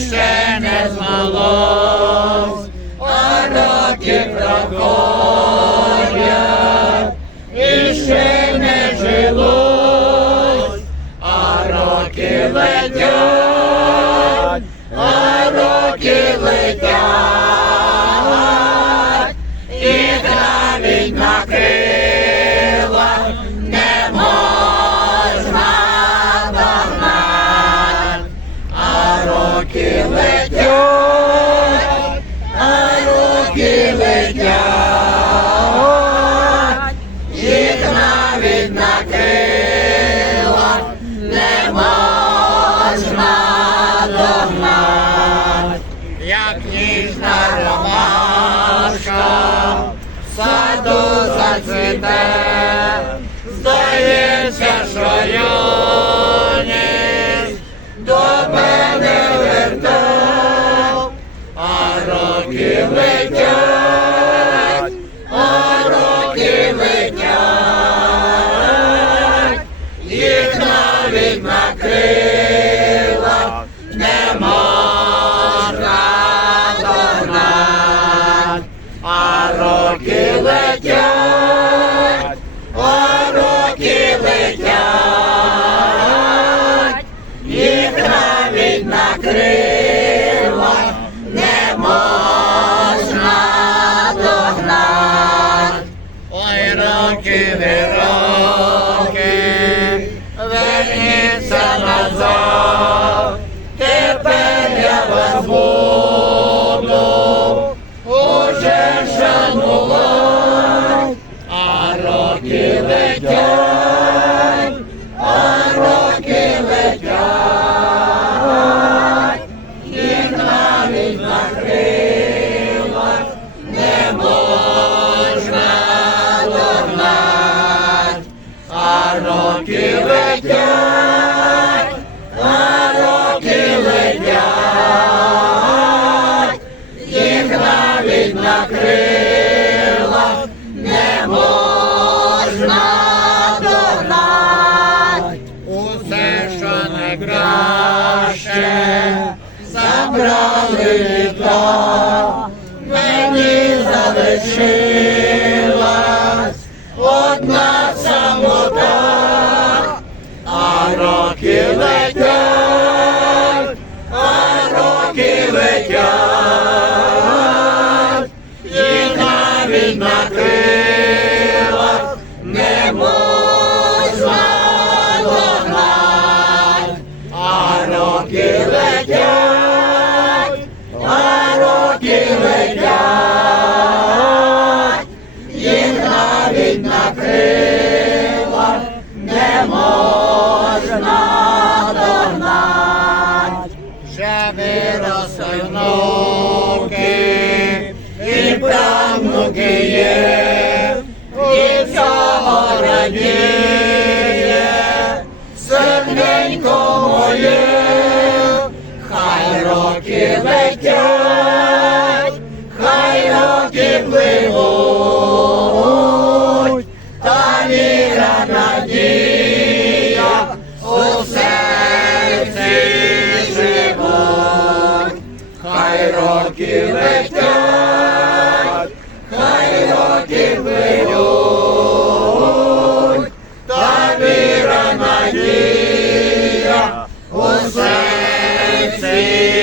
ще не змалось, а роки проходять, і ще не жилось, а роки летять, навіть на крилах не можна догнать, як ніжна ромашка в саду зацвіте, роки летять, а роки летять, їх навіть на крилах не можна догнать. Ой, роки, не летять, їх навіть на крилах не можна догнать. Усе, що найкраще, забрали літа, мені залишилась одна самота, а роки навіть на крилах не можна догнать, а роки летять, а роки летять, їх навіть на крилах не можна догнать. Вже виросли правнуки є, і радіє, серденько моє, хай роки летять, хай роки пливуть, та віра надія у серці живуть, хай роки летять, надія у серці живуть.